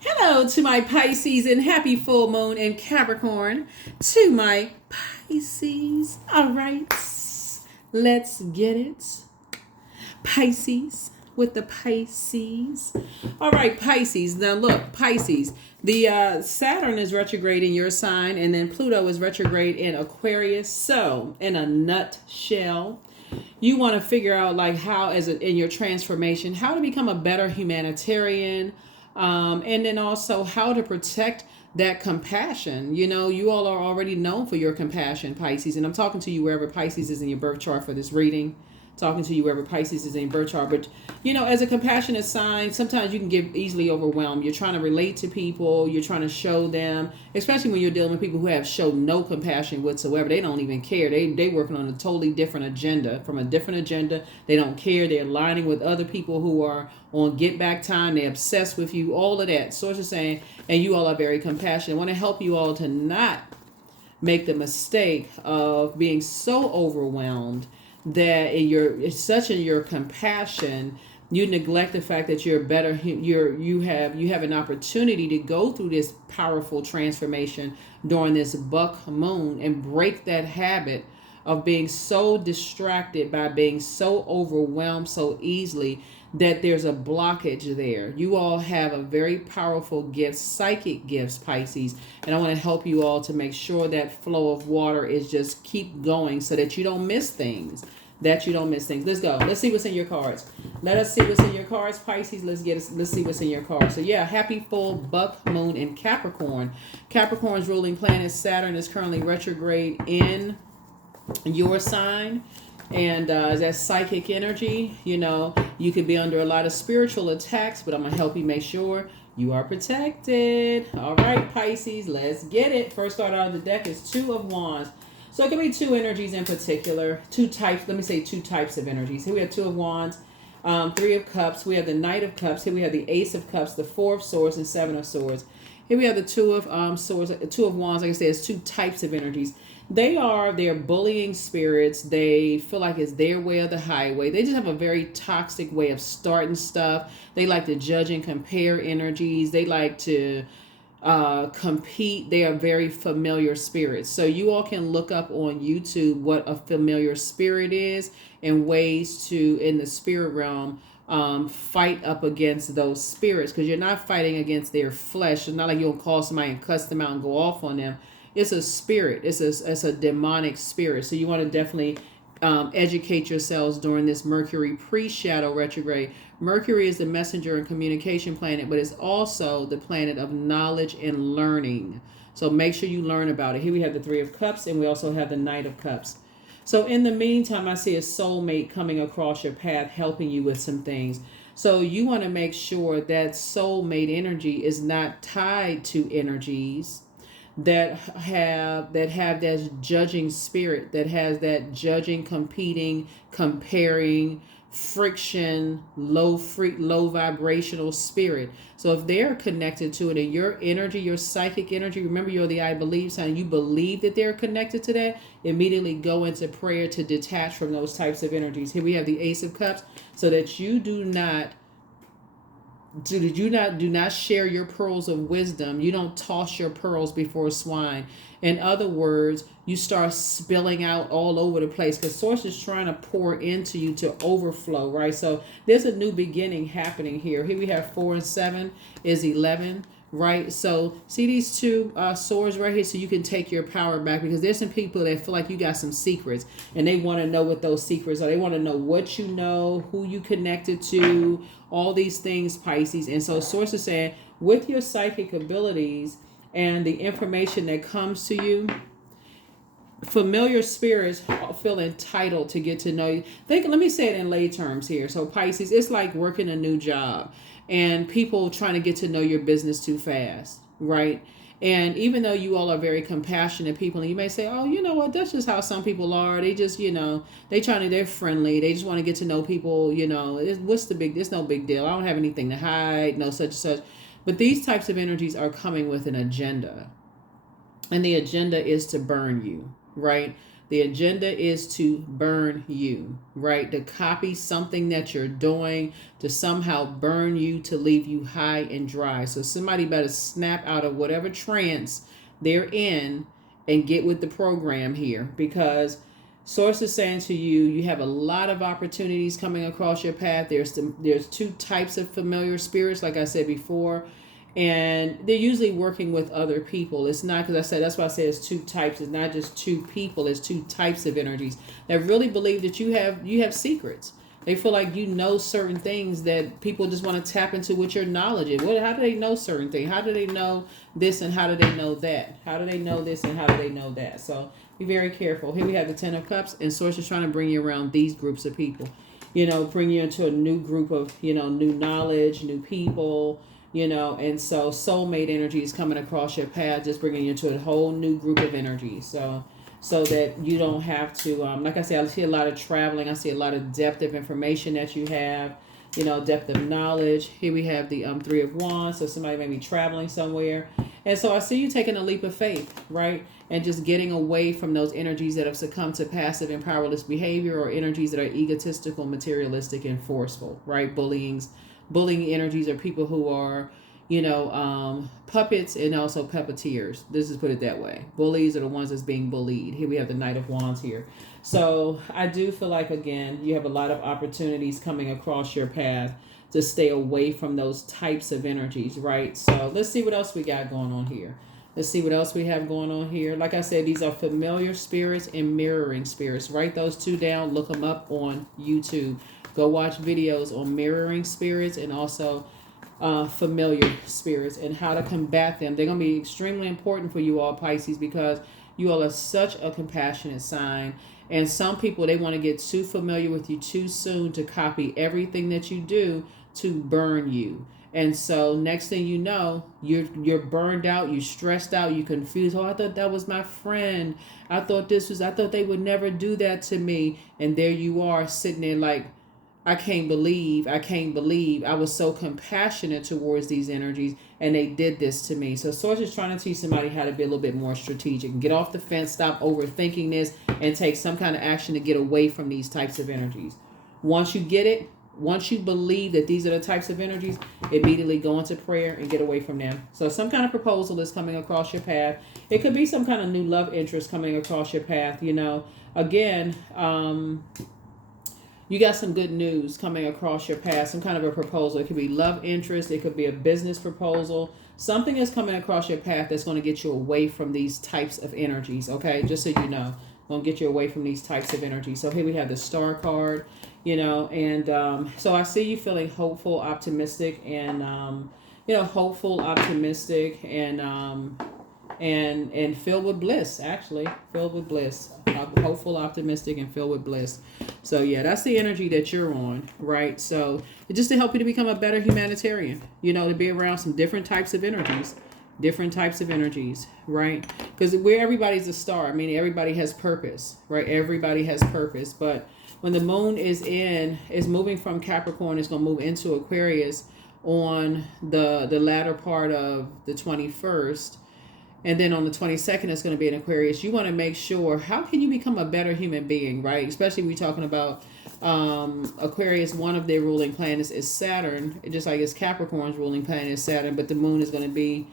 Hello to my Pisces and happy full moon in Capricorn. To my Pisces. All right, let's get it. Pisces with the Pisces. All right, Pisces. Now look, Pisces. The Saturn is retrograde in your sign, and then Pluto is retrograde in Aquarius. So, in a nutshell, you want to figure out like how, in your transformation, how to become a better humanitarian, and then also how to protect that compassion. You know, you all are already known for your compassion, Pisces, and I'm talking to you wherever Pisces is in your birth chart for this reading, talking to you wherever Pisces is in your birth chart. But you know, as a compassionate sign, sometimes you can get easily overwhelmed. You're trying to relate to people, you're trying to show them, especially when you're dealing with people who have shown no compassion whatsoever. They don't even care. They working on a totally different agenda, from a different agenda. They don't care. They're aligning with other people who are on get back time. They're obsessed with you, all of that. So it's just saying, and you all are very compassionate. I want to help you all to not make the mistake of being so overwhelmed that in your compassion, you neglect the fact that you're better. You have an opportunity to go through this powerful transformation during this buck moon and break that habit of being so distracted by being so overwhelmed so easily that there's a blockage there. You all have a very powerful gift, psychic gifts, Pisces, and I want to help you all to make sure that flow of water is just keep going so that you don't miss things. Let's go. Let's see what's in your cards. Let us see what's in your cards, Pisces. Let's see what's in your cards. So yeah, happy full buck moon in Capricorn. Capricorn's ruling planet Saturn is currently retrograde in your sign, and that psychic energy. You know, you could be under a lot of spiritual attacks, but I'm gonna help you make sure you are protected. All right, Pisces, let's get it. First card out of the deck is Two of Wands. So it can be two energies in particular, two types. Let me say two types of energies. Here we have Two of Wands, Three of Cups. We have the Knight of Cups. Here we have the Ace of Cups, the Four of Swords, and Seven of Swords. Here we have the Two of Swords, Two of Wands. Like I said, it's two types of energies. They're bullying spirits. They feel like it's their way or the highway. They just have a very toxic way of starting stuff. They like to judge and compare energies. They like to compete. They are very familiar spirits. So you all can look up on YouTube what a familiar spirit is and ways to, in the spirit realm, fight up against those spirits, because you're not fighting against their flesh. It's not like you'll call somebody and cuss them out and go off on them. It's a spirit. It's a demonic spirit. So you want to definitely educate yourselves during this Mercury pre-shadow retrograde. Mercury is the messenger and communication planet, but it's also the planet of knowledge and learning. So make sure you learn about it. Here we have the Three of Cups, and we also have the Knight of Cups. So in the meantime, I see a soulmate coming across your path, helping you with some things. So you want to make sure that soulmate energy is not tied to energies that have that judging spirit, that has that judging, competing, comparing, friction, low vibrational spirit. So if they're connected to it, and your energy, your psychic energy, remember you're the I believe sign, you believe that they're connected to that, immediately go into prayer to detach from those types of energies. Here we have the Ace of Cups, so that you do not share your pearls of wisdom. You don't toss your pearls before swine. In other words, you start spilling out all over the place, because source is trying to pour into you to overflow, right? So there's a new beginning happening here. Here we have 4 and 7 is 11, right? So see these two swords right here, so you can take your power back, because there's some people that feel like you got some secrets, and they want to know what those secrets are. They want to know what you know, who you connected to, all these things, Pisces. And so source is saying, with your psychic abilities and the information that comes to you, familiar spirits feel entitled to get to know you. Let me say it in lay terms here. So Pisces, it's like working a new job and people trying to get to know your business too fast, right? And even though you all are very compassionate people, and you may say, oh, you know what, that's just how some people are. They just, they're friendly. They just want to get to know people, there's no big deal. I don't have anything to hide, no such and such. But these types of energies are coming with an agenda. And the agenda is to burn you, right? The agenda is to burn you, right? To copy something that you're doing, to somehow burn you, to leave you high and dry. So somebody better snap out of whatever trance they're in and get with the program here, because Source is saying to you, you have a lot of opportunities coming across your path. There's two types of familiar spirits, like I said before, and they're usually working with other people. It's not, because I said, that's why I said it's two types. It's not just two people. It's two types of energies that really believe that you have secrets. They feel like you know certain things that people just want to tap into with your knowledge. How do they know certain things? How do they know this and how do they know that? How do they know this and how do they know that? So be very careful. Here we have the Ten of Cups, and Source is trying to bring you around these groups of people. Bring you into a new group of, new knowledge, new people, and so soulmate energy is coming across your path, just bringing you into a whole new group of energy. So that you don't have to, like I said, I see a lot of traveling. I see a lot of depth of information that you have, depth of knowledge. Here we have the Three of Wands. So somebody may be traveling somewhere. And so I see you taking a leap of faith, right? And just getting away from those energies that have succumbed to passive and powerless behavior, or energies that are egotistical, materialistic, and forceful, right? Bullying energies are people who are, puppets and also puppeteers. Let's just put it that way. Bullies are the ones that's being bullied. Here we have the Knight of Wands here. So I do feel like, again, you have a lot of opportunities coming across your path to stay away from those types of energies, right? So let's see what else we got going on here. Let's see what else we have going on here. Like I said, these are familiar spirits and mirroring spirits. Write those two down. Look them up on YouTube. Go watch videos on mirroring spirits and also familiar spirits and how to combat them. They're going to be extremely important for you all, Pisces, because you all are such a compassionate sign. And some people, they want to get too familiar with you too soon to copy everything that you do to burn you. And so next thing you know, you're burned out, you're stressed out, you're confused. Oh, I thought that was my friend. I thought they would never do that to me. And there you are sitting there like, I can't believe I was so compassionate towards these energies and they did this to me. So Source is trying to teach somebody how to be a little bit more strategic and get off the fence, stop overthinking this, and take some kind of action to get away from these types of energies. Once you get it, once you believe that these are the types of energies, immediately go into prayer and get away from them. So some kind of proposal is coming across your path. It could be some kind of new love interest coming across your path, Again, you got some good news coming across your path, some kind of a proposal. It could be love interest. It could be a business proposal. Something is coming across your path that's going to get you away from these types of energies, okay? Just so you know, going to get you away from these types of energies. So here we have the Star card, and so I see you feeling hopeful, optimistic, and, hopeful, optimistic, and filled with bliss, actually. Filled with bliss. Hopeful, optimistic, and filled with bliss. So, yeah, that's the energy that you're on, right? So, it's just to help you to become a better humanitarian, to be around some different types of energies, right? Because everybody's a star. I mean, everybody has purpose, right? Everybody has purpose. But when the moon is moving from Capricorn, it's going to move into Aquarius on the latter part of the 21st. And then on the 22nd, it's going to be in Aquarius. You want to make sure, how can you become a better human being, right? Especially when we're talking about Aquarius, one of their ruling planets is Saturn, just like it's Capricorn's ruling planet is Saturn, but the moon is going to be,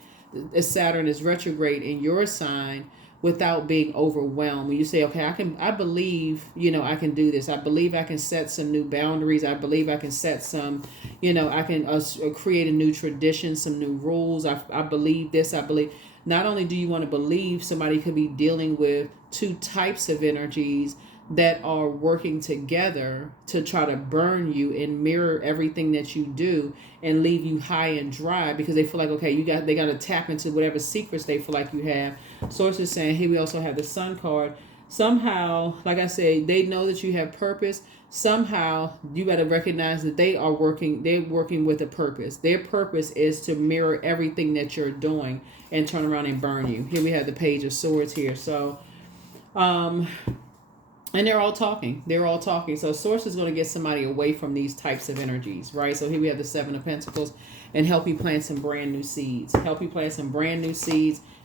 Saturn is retrograde in your sign without being overwhelmed. When you say, okay, I believe, I can do this. I believe I can set some new boundaries. I believe I can set some, I can create a new tradition, some new rules. I believe this. I believe. Not only do you want to believe, somebody could be dealing with two types of energies that are working together to try to burn you and mirror everything that you do and leave you high and dry because they feel like, okay, they got to tap into whatever secrets they feel like you have. Source is saying, here we also have the Sun card. Somehow, like I said, they know that you have purpose. Somehow you got to recognize that they're working with a purpose. Their purpose is to mirror everything that you're doing and turn around and burn you. Here we have the Page of Swords here. So, and they're all talking. So Source is going to get somebody away from these types of energies, right? So here we have the Seven of Pentacles and help you plant some brand new seeds.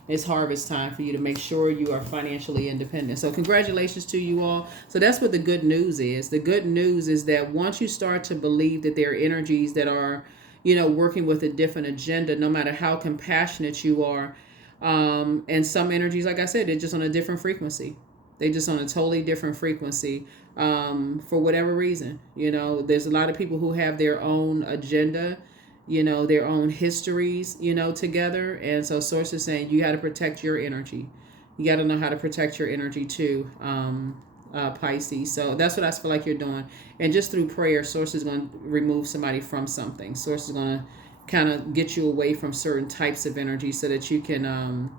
It's harvest time for you to make sure you are financially independent. So congratulations to you all. So that's what the good news is. The good news is that once you start to believe that there are energies that are, working with a different agenda, no matter how compassionate you are, and some energies, like I said, they're just on a different frequency. They just on a totally different frequency, for whatever reason. There's a lot of people who have their own agenda, their own histories, together. And so source is saying you got to protect your energy. You got to know how to protect your energy too, Pisces. So that's what I feel like you're doing. And just through prayer, source is going to remove somebody from something. Source is going to kind of get you away from certain types of energy so that you can,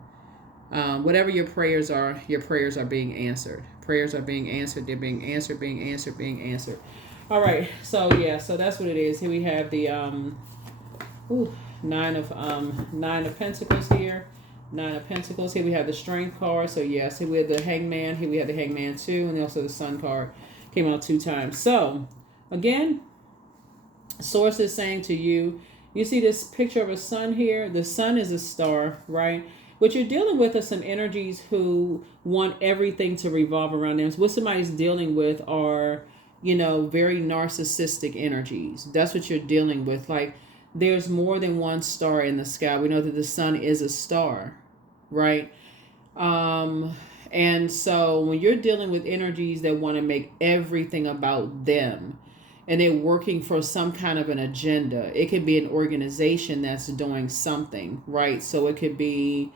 whatever your prayers are being answered. Prayers are being answered. They're being answered, being answered, being answered. All right. So yeah, so that's what it is. Here we have the, nine of Pentacles here. Nine of Pentacles. Here we have the Strength card. So yes, here we have the Hangman. Here we have the Hangman 2, and also the Sun card came out 2 times. So again, source is saying to you, you see this picture of a sun here. The sun is a star, right? What you're dealing with are some energies who want everything to revolve around them. So what somebody's dealing with are, very narcissistic energies. That's what you're dealing with. Like, there's more than one star in the sky. We know that the sun is a star, right? And so when you're dealing with energies that want to make everything about them, and they're working for some kind of an agenda, it could be an organization that's doing something, right? So it could be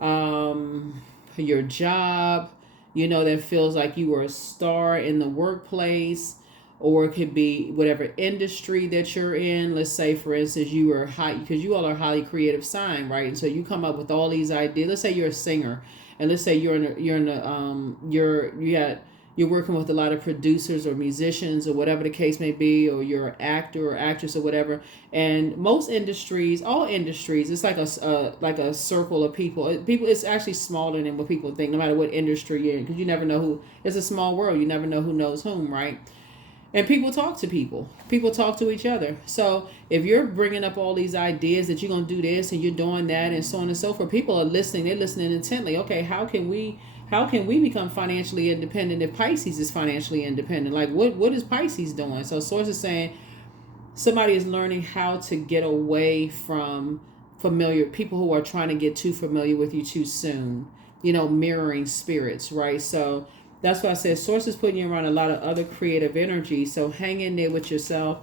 your job, that feels like you were a star in the workplace. Or it could be whatever industry that you're in. Let's say, for instance, you are high, because you all are highly creative sign, right? And so you come up with all these ideas. Let's say you're a singer, and let's say you're working with a lot of producers or musicians or whatever the case may be, or you're an actor or actress or whatever. And most industries, all industries, it's like a circle of people. People, it's actually smaller than what people think, no matter what industry you're in, because you never know who. It's a small world. You never know who knows whom, right? And people talk to people. People talk to each other. So if you're bringing up all these ideas that you're going to do this and you're doing that and so on and so forth, people are listening. They're listening intently. Okay, how can we become financially independent if Pisces is financially independent? Like, what is Pisces doing? So source is saying somebody is learning how to get away from familiar people who are trying to get too familiar with you too soon. Mirroring spirits, right? So that's why I said source is putting you around a lot of other creative energy. So hang in there with yourself.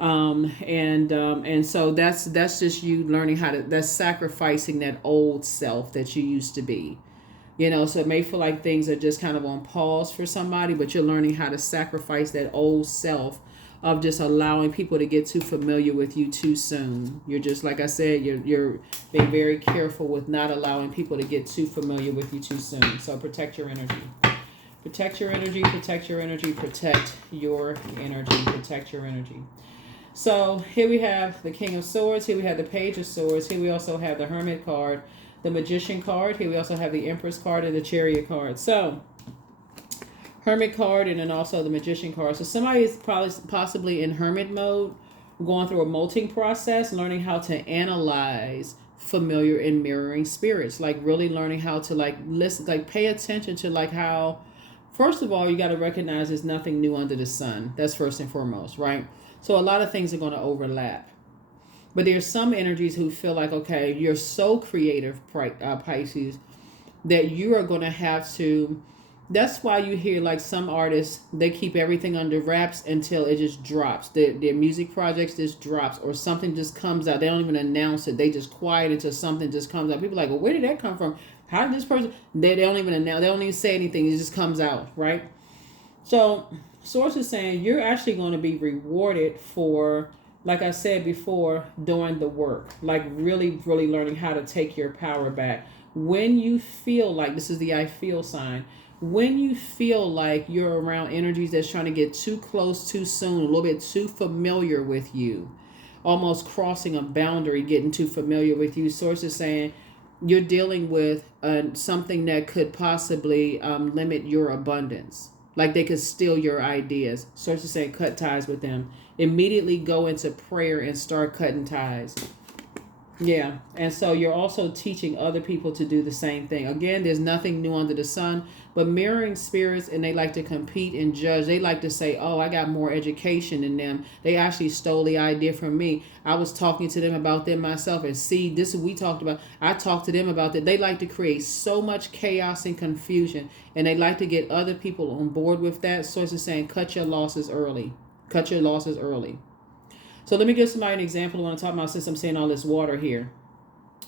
And so that's just you learning that's sacrificing that old self that you used to be. So it may feel like things are just kind of on pause for somebody, but you're learning how to sacrifice that old self of just allowing people to get too familiar with you too soon. You're just, like I said, you're being very careful with not allowing people to get too familiar with you too soon. So protect your energy. Protect your energy, protect your energy, protect your energy, protect your energy. So here we have the King of Swords. Here we have the Page of Swords. Here we also have the Hermit card, the Magician card. Here we also have the Empress card and the Chariot card. So Hermit card and then also the Magician card. So somebody is probably possibly in Hermit mode, going through a molting process, learning how to analyze familiar and mirroring spirits. Like really learning how to listen, pay attention to how. First of all, you got to recognize there's nothing new under the sun. That's first and foremost, right? So a lot of things are going to overlap. But there's some energies who feel like, okay, you're so creative, Pisces, that you are going to have to. That's why you hear some artists, they keep everything under wraps until it just drops. Their music projects just drops, or something just comes out. They don't even announce it. They just quiet until something just comes out. People are like, well, where did that come from? How did this person? They don't even announce. They don't even say anything. It just comes out, right? So source is saying you're actually going to be rewarded for, like I said before, doing the work. Like really, really learning how to take your power back. When you feel like, this is the I feel sign, when you feel like you're around energies that's trying to get too close too soon, a little bit too familiar with you, almost crossing a boundary, getting too familiar with you, source is saying you're dealing with something that could possibly limit your abundance. Like they could steal your ideas. Source is saying cut ties with them. Immediately go into prayer and start cutting ties. Yeah, and so you're also teaching other people to do the same thing. Again, there's nothing new under the sun, but mirroring spirits, and they like to compete and judge. They like to say, "Oh, I got more education than them. They actually stole the idea from me. I was talking to them about them myself, and see, this is what we talked about. I talked to them about that." They like to create so much chaos and confusion, and they like to get other people on board with that. Source is saying, "Cut your losses early. Cut your losses early." So let me give somebody an example. I want to talk about, since I'm saying all this water here.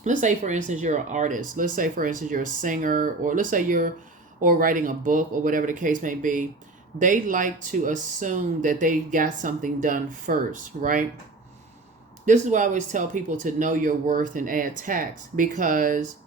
Let's say, for instance, you're an artist. Let's say, for instance, you're a singer, or let's say you're or writing a book, or whatever the case may be. They like to assume that they got something done first, right? This is why I always tell people to know your worth and add tax, because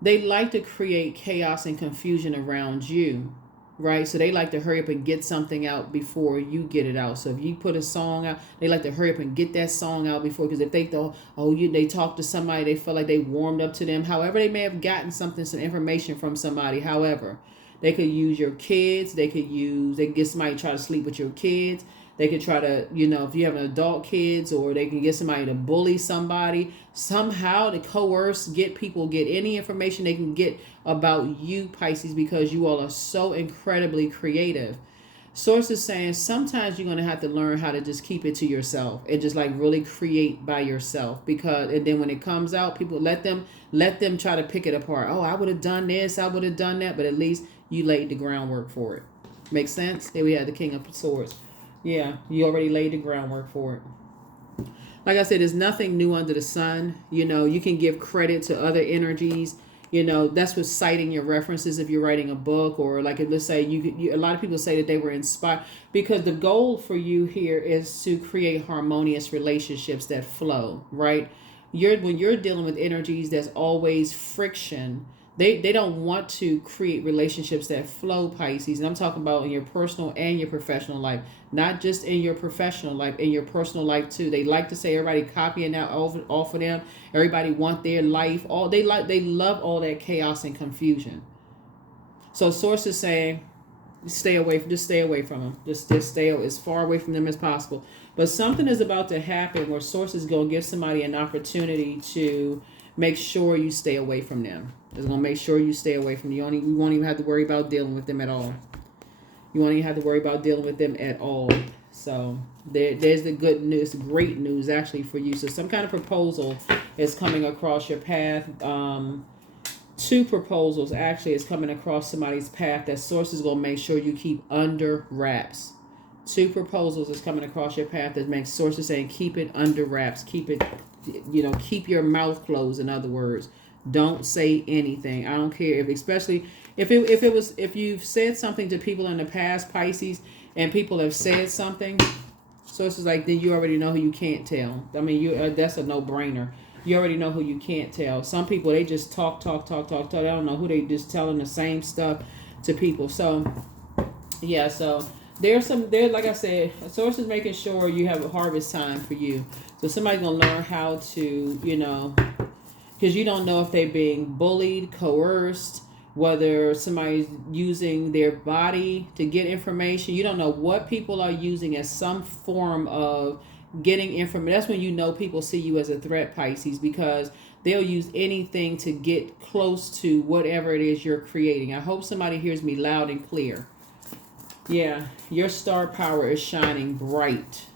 they like to create chaos and confusion around you, right? So they like to hurry up and get something out before you get it out. So if you put a song out, they like to hurry up and get that song out before, because if they thought, they talked to somebody, they felt like they warmed up to them. However, they may have gotten something, some information from somebody. However, they could use your kids. They could get somebody to try to sleep with your kids. They could try to, if you have an adult kids, or they can get somebody to bully somebody, somehow to coerce, get any information they can get about you, Pisces, because you all are so incredibly creative. Source is saying sometimes you're going to have to learn how to just keep it to yourself and just like really create by yourself, because, and then when it comes out, people let them try to pick it apart. Oh, I would have done this, I would have done that, but at least you laid the groundwork for it. Makes sense? There we have the King of Swords. Yeah, you already laid the groundwork for it. Like I said, there's nothing new under the sun. You can give credit to other energies. That's what citing your references if you're writing a book, or like, let's say a lot of people say that they were inspired, because the goal for you here is to create harmonious relationships that flow, right? When you're dealing with energies, there's always friction. They don't want to create relationships that flow, Pisces. And I'm talking about in your personal and your professional life, not just in your professional life, in your personal life too. They like to say everybody copying that off of them. Everybody want their life. They love all that chaos and confusion. So Source is saying, just stay away from them. Just stay as far away from them as possible. But something is about to happen where Source is going to give somebody an opportunity to make sure you stay away from them. It's going to make sure you stay away from them. You won't even have to worry about dealing with them at all. You won't even have to worry about dealing with them at all. So there's the good news, great news actually for you. So some kind of proposal is coming across your path. 2 proposals actually is coming across somebody's path that Source is going to make sure you keep under wraps. 2 proposals is coming across your path that makes Sources saying keep it under wraps. Keep it, keep your mouth closed. In other words, don't say anything. I don't care especially if you've said something to people in the past, Pisces, and people have said something. Sources like, then you already know who you can't tell. I mean, that's a no-brainer. You already know who you can't tell. Some people, they just talk. They don't know who, they just telling the same stuff to people. So yeah, so there, like I said, Source is making sure you have a harvest time for you. So somebody's gonna learn how to, because you don't know if they're being bullied, coerced, whether somebody's using their body to get information. You don't know what people are using as some form of getting information. That's when you know people see you as a threat, Pisces, because they'll use anything to get close to whatever it is you're creating. I hope somebody hears me loud and clear. Yeah, your star power is shining bright.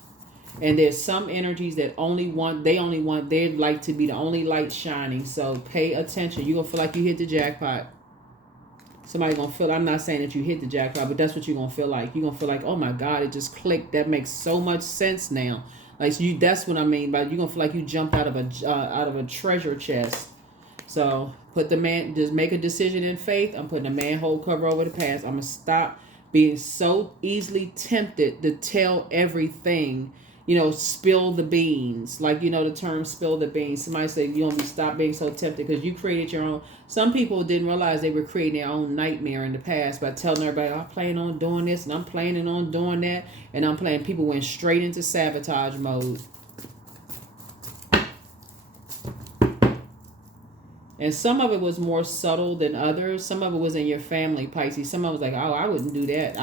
And there's some energies that they'd like to be the only light shining. So pay attention. You're going to feel like you hit the jackpot. Somebody's going to feel, I'm not saying that you hit the jackpot, but that's what you're going to feel like. You're going to feel like, oh my God, it just clicked. That makes so much sense now. Like that's what I mean by, you're going to feel like you jumped out of a treasure chest. So just make a decision in faith. I'm putting a manhole cover over the past. I'm going to stop being so easily tempted to tell everything, spill the beans. Like, the term spill the beans. Somebody say, stop being so tempted because you created your own. Some people didn't realize they were creating their own nightmare in the past by telling everybody, I'm planning on doing this and I'm planning on doing that. And people went straight into sabotage mode. And some of it was more subtle than others. Some of it was in your family, Pisces. Some of it was like, oh, I wouldn't do that.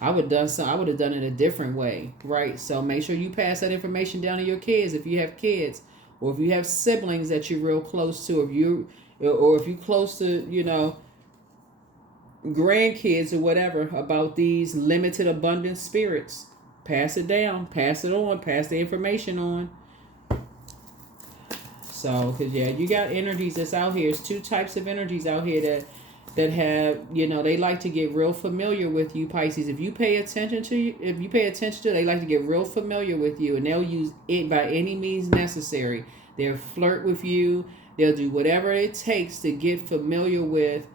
I would have done it a different way, right? So make sure you pass that information down to your kids if you have kids, or if you have siblings that you're real close to, or if you close to, grandkids or whatever, about these limited abundant spirits. Pass it down, pass it on, pass the information on. So, because yeah, you got energies that's out here. It's two types of energies out here that have, they like to get real familiar with you, Pisces. If you pay attention to, they like to get real familiar with you, and they'll use it by any means necessary. They'll flirt with you. They'll do whatever it takes to get familiar with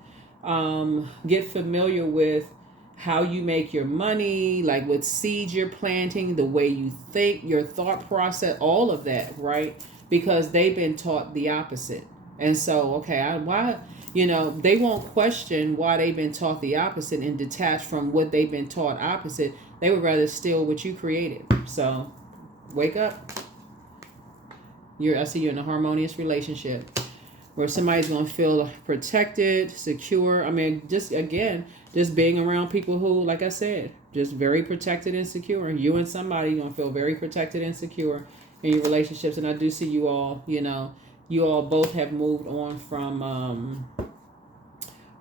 how you make your money, like what seeds you're planting, the way you think, your thought process, all of that, right? Because they've been taught the opposite. And so, they won't question why they've been taught the opposite and detached from what they've been taught opposite. They would rather steal what you created. So, wake up. I see you're in a harmonious relationship where somebody's going to feel protected, secure. I mean, just being around people who, like I said, just very protected and secure. You and somebody going to feel very protected and secure in your relationships. And I do see you all, you all both have moved on from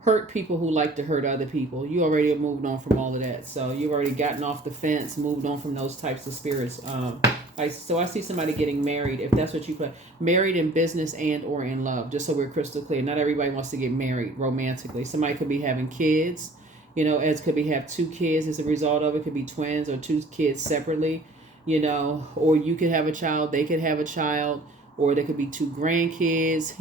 hurt people who like to hurt other people. You already have moved on from all of that. So you've already gotten off the fence, moved on from those types of spirits. So I see somebody getting married, if that's what you put, married in business and or in love, just so we're crystal clear. Not everybody wants to get married romantically. Somebody could be having kids, as could be have two kids as a result of it. Could be twins or two kids separately, or you could have a child, they could have a child, or there could be two grandkids,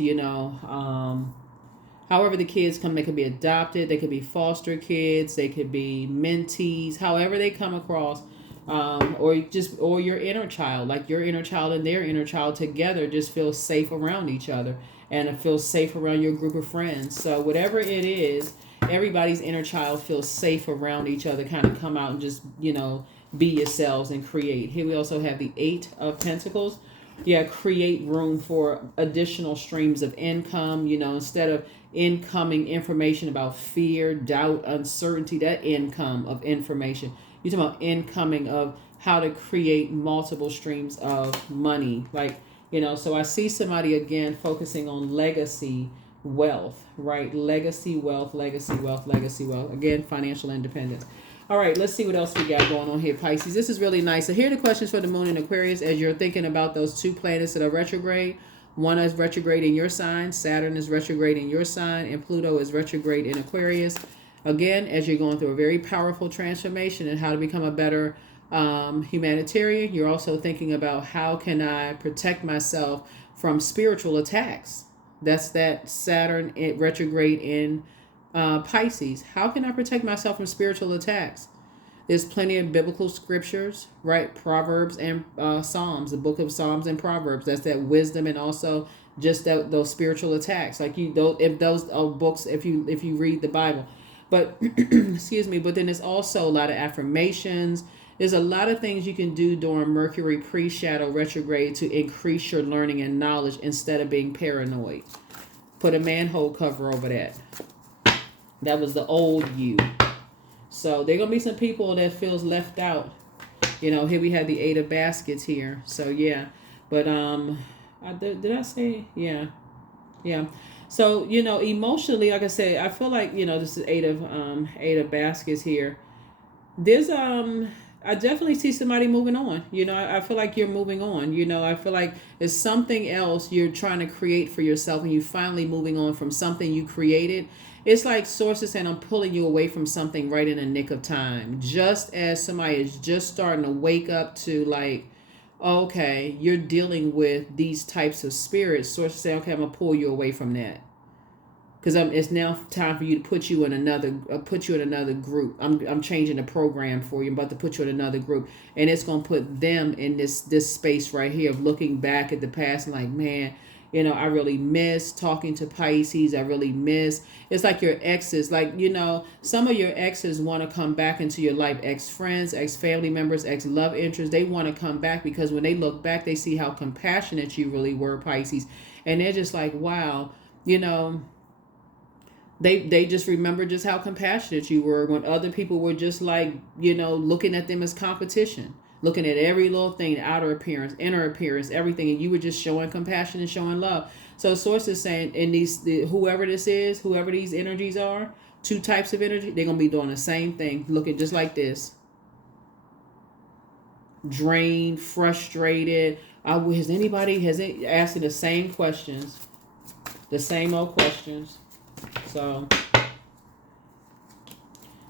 however the kids come. They could be adopted, they could be foster kids, they could be mentees, however they come across. Or your inner child, like your inner child and their inner child together just feel safe around each other, and it feels safe around your group of friends. So whatever it is, everybody's inner child feels safe around each other, kind of come out and just, be yourselves and create. Here we also have the 8 of Pentacles. Yeah, create room for additional streams of income, instead of incoming information about fear, doubt, uncertainty, that income of information. You're talking about incoming of how to create multiple streams of money. So I see somebody again focusing on legacy wealth, right? Legacy wealth, legacy wealth, legacy wealth. Again, financial independence. All right, let's see what else we got going on here, Pisces. This is really nice. So here are the questions for the moon in Aquarius as you're thinking about those 2 planets that are retrograde. One is retrograde in your sign. Saturn is retrograde in your sign, and Pluto is retrograde in Aquarius. Again, as you're going through a very powerful transformation and how to become a better humanitarian, you're also thinking about how can I protect myself from spiritual attacks. That's that Saturn retrograde in Pisces. How can I protect myself from spiritual attacks? There's plenty of biblical scriptures, right? Proverbs and Psalms, the book of Psalms and Proverbs. That's that wisdom, and also just those spiritual attacks. Like if those are books, if you read the Bible. But excuse me, but then there's also a lot of affirmations. There's a lot of things you can do during Mercury pre-shadow retrograde to increase your learning and knowledge instead of being paranoid. Put a manhole cover over that. That was the old you. So there going to be some people that feels left out. Here we have the 8 of baskets here. So yeah. But did I say? Yeah. So, emotionally, like I said, I feel like, this is 8 of baskets here. There's I definitely see somebody moving on. I feel like you're moving on. I feel like it's something else you're trying to create for yourself, and you finally moving on from something you created. It's like sources saying I'm pulling you away from something right in the nick of time. Just as somebody is just starting to wake up to like, okay, you're dealing with these types of spirits. Sources say, okay, I'm gonna pull you away from that, because it's now time for you to put you in another group. I'm changing the program for you. I'm about to put you in another group, and it's gonna put them in this space right here of looking back at the past and like, man, I really miss talking to Pisces. I really miss. It's like your exes, like, some of your exes want to come back into your life. Ex-friends, ex-family members, ex-love interests. They want to come back because when they look back, they see how compassionate you really were, Pisces. And they're just like, wow, they just remember just how compassionate you were when other people were just like, looking at them as competition. looking at every little thing, outer appearance, inner appearance, everything, and you were just showing compassion and showing love. So source is saying, in whoever this is, whoever these energies are, two types of energy, they're gonna be doing the same thing, looking just like this, drained, frustrated. Has anybody asking the same questions, the same old questions?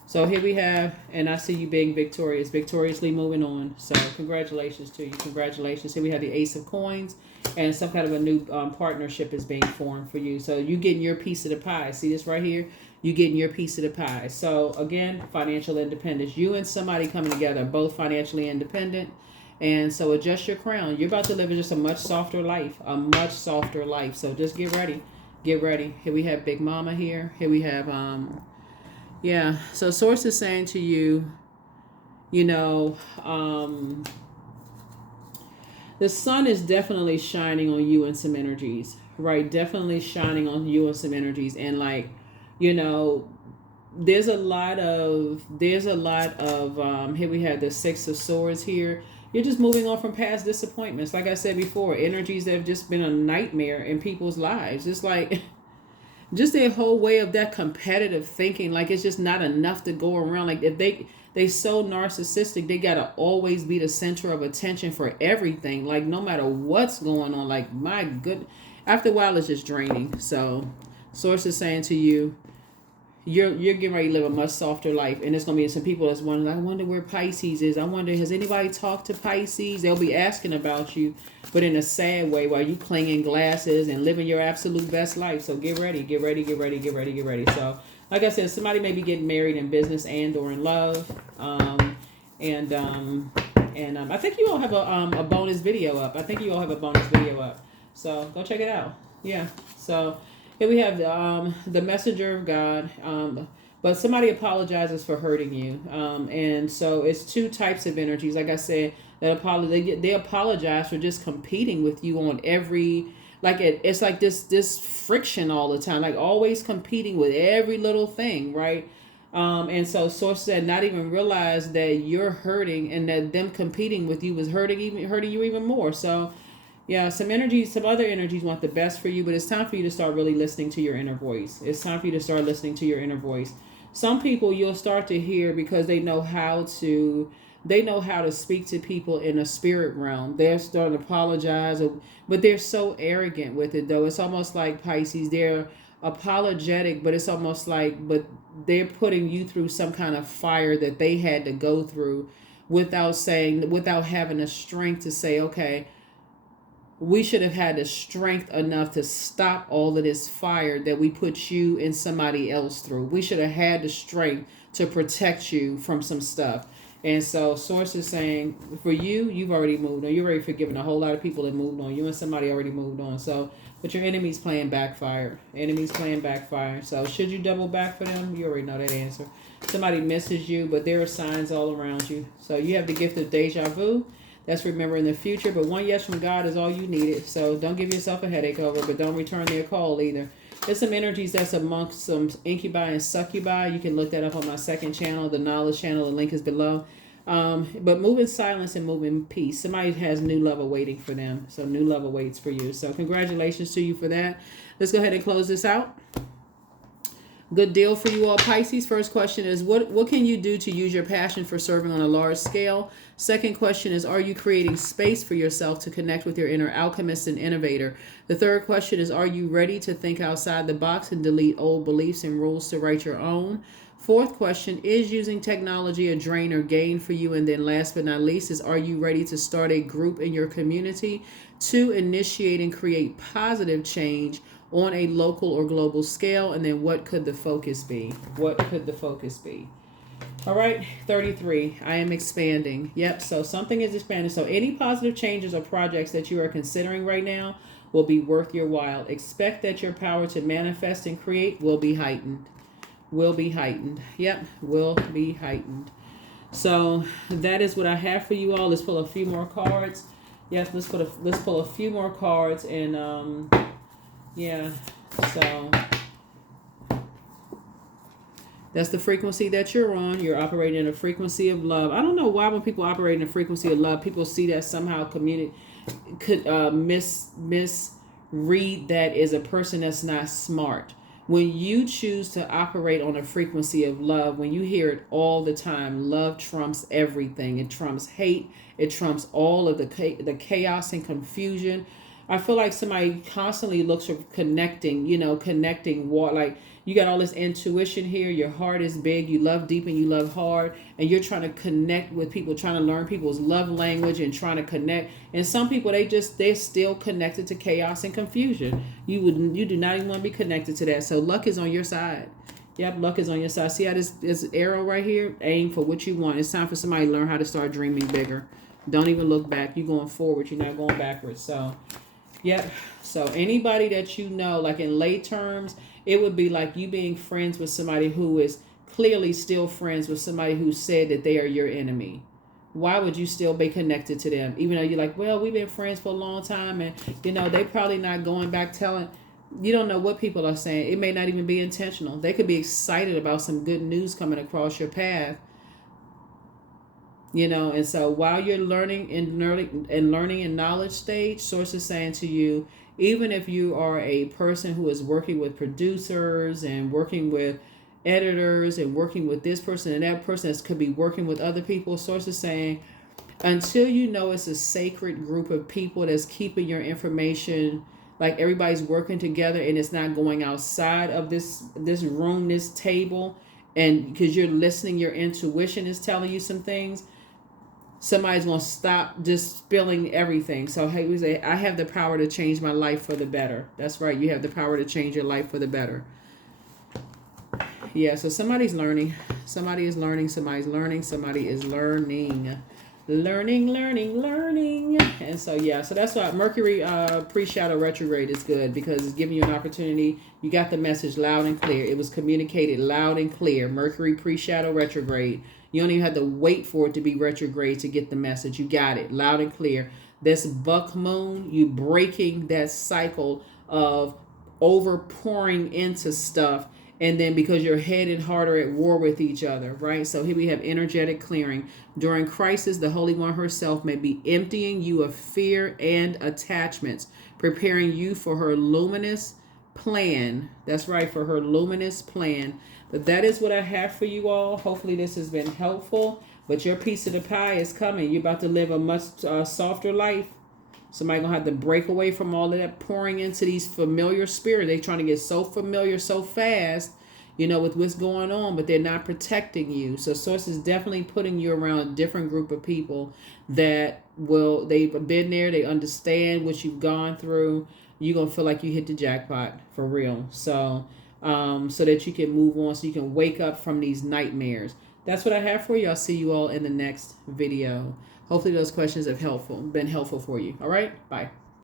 So here we have, and I see you being victoriously moving on. So congratulations to you. Congratulations. Here we have the Ace of Coins, and some kind of a new partnership is being formed for you. So you getting your piece of the pie. See this right here? You getting your piece of the pie. So again, financial independence. You and somebody coming together, both financially independent. And so adjust your crown. You're about to live in just a much softer life. A much softer life. So just get ready. Get ready. Here we have Big Mama here. Here we have yeah, so source is saying to you, you know, the sun is definitely shining on you in some energies, right? Definitely shining on you in some energies. And like, you know, there's a lot of, here we have the Six of Swords here. You're just moving on from past disappointments. Like I said before, energies that have just been a nightmare in people's lives. It's like, just their whole way of that competitive thinking, like it's just not enough to go around. Like if they so narcissistic, they gotta always be the center of attention for everything, like no matter what's going on. Like my good, after a while it's just draining. So source is saying to you, you're getting ready to live a much softer life, and there's gonna be some people that's wondering, I wonder where Pisces is. I wonder, has anybody talked to Pisces? They'll be asking about you, but in a sad way, while you clinging glasses and living your absolute best life. So get ready, get ready, get ready, get ready, get ready. So like I said, somebody may be getting married in business and or in love. I think you all have a bonus video up. So go check it out. Yeah. So here we have the messenger of God, but somebody apologizes for hurting you. And so it's two types of energies. Like I said, they apologize for just competing with you on every, like it's like this friction all the time, like always competing with every little thing, right? And so source said not even realize that you're hurting, and that them competing with you was hurting you even more. So yeah, some other energies want the best for you, but it's time for you to start really listening to your inner voice. It's time for you to start listening to your inner voice. Some people you'll start to hear because they know how to speak to people in a spirit realm. They're starting to apologize, but they're so arrogant with it though. It's almost like Pisces, they're apologetic, but it's almost like, but they're putting you through some kind of fire that they had to go through without having the strength to say, okay, we should have had the strength enough to stop all of this fire that we put you and somebody else through. We should have had the strength to protect you from some stuff. And so source is saying for you, you've already moved on. You've already forgiven a whole lot of people that moved on. You and somebody already moved on. So, but your enemy's playing backfire. So should you double back for them? You already know that answer. Somebody misses you, but there are signs all around you. So you have the gift of deja vu. That's remembering the future, but one yes from God is all you needed. So don't give yourself a headache over it, but don't return their call either. There's some energies that's amongst some incubi and succubi. You can look that up on my second channel, the knowledge channel. The link is below. But move in silence and move in peace. Somebody has new love awaiting for them. So new love awaits for you. So congratulations to you for that. Let's go ahead and close this out. Good deal for you all, Pisces. First question is, what can you do to use your passion for serving on a large scale? Second question is, are you creating space for yourself to connect with your inner alchemist and innovator? The third question is, are you ready to think outside the box and delete old beliefs and rules to write your own? Fourth question, is using technology a drain or gain for you? And then last but not least is, are you ready to start a group in your community to initiate and create positive change on a local or global scale? And then what could the focus be? All right, 33. I am expanding. Yep, so something is expanding. So any positive changes or projects that you are considering right now will be worth your while. Expect that your power to manifest and create will be heightened. Yep, will be heightened. So that is what I have for you all. Let's pull a few more cards. Yes, let's pull a few more cards, and yeah, so That's the frequency that you're on. You're operating in a frequency of love. I don't know why when people operate in a frequency of love, people see that somehow could misread that as a person that's not smart. When you choose to operate on a frequency of love, when you hear it all the time, love trumps everything. It trumps hate. It trumps all of the chaos and confusion. I feel like somebody constantly looks for connecting, connecting what, like, you got all this intuition here. Your heart is big. You love deep and you love hard. And you're trying to connect with people, trying to learn people's love language and trying to connect. And some people, they're still connected to chaos and confusion. You do not even want to be connected to that. So luck is on your side. Yep, luck is on your side. See how this arrow right here? Aim for what you want. It's time for somebody to learn how to start dreaming bigger. Don't even look back. You're going forward. You're not going backwards. So, yep. So anybody that you know, like in lay terms, it would be like you being friends with somebody who is clearly still friends with somebody who said that they are your enemy. Why would you still be connected to them? Even though you're like, well, we've been friends for a long time and, they probably not going back telling. You don't know what people are saying. It may not even be intentional. They could be excited about some good news coming across your path. And so while you're learning in knowledge stage, source is saying to you, even if you are a person who is working with producers and working with editors and working with this person and that person that could be working with other people, source is saying, until you know it's a sacred group of people that's keeping your information, like everybody's working together and it's not going outside of this room, this table, and because you're listening, your intuition is telling you some things. Somebody's going to stop just spilling everything. So, hey, we say, I have the power to change my life for the better. That's right. You have the power to change your life for the better. Yeah, so somebody's learning. Somebody is learning. Somebody's learning. Somebody is learning. Learning. And so, yeah, so that's why Mercury pre-shadow retrograde is good because it's giving you an opportunity. You got the message loud and clear. It was communicated loud and clear. Mercury pre-shadow retrograde. You don't even have to wait for it to be retrograde to get the message. You got it loud and clear. This buck moon, you breaking that cycle of over pouring into stuff. And then because your head and heart are at war with each other, right? So here we have energetic clearing. During crisis, the Holy One herself may be emptying you of fear and attachments, preparing you for her luminous plan. That's right, for her luminous plan. But that is what I have for you all. Hopefully this has been helpful. But your piece of the pie is coming. You're about to live a much softer life. Somebody going to have to break away from all of that pouring into these familiar spirits. They're trying to get so familiar so fast, with what's going on, but they're not protecting you. So Source is definitely putting you around a different group of people that they've been there. They understand what you've gone through. You're going to feel like you hit the jackpot for real. So that you can move on, so you can wake up from these nightmares. That's what I have for you. I'll see you all in the next video. Hopefully those questions have been helpful for you. All right, bye.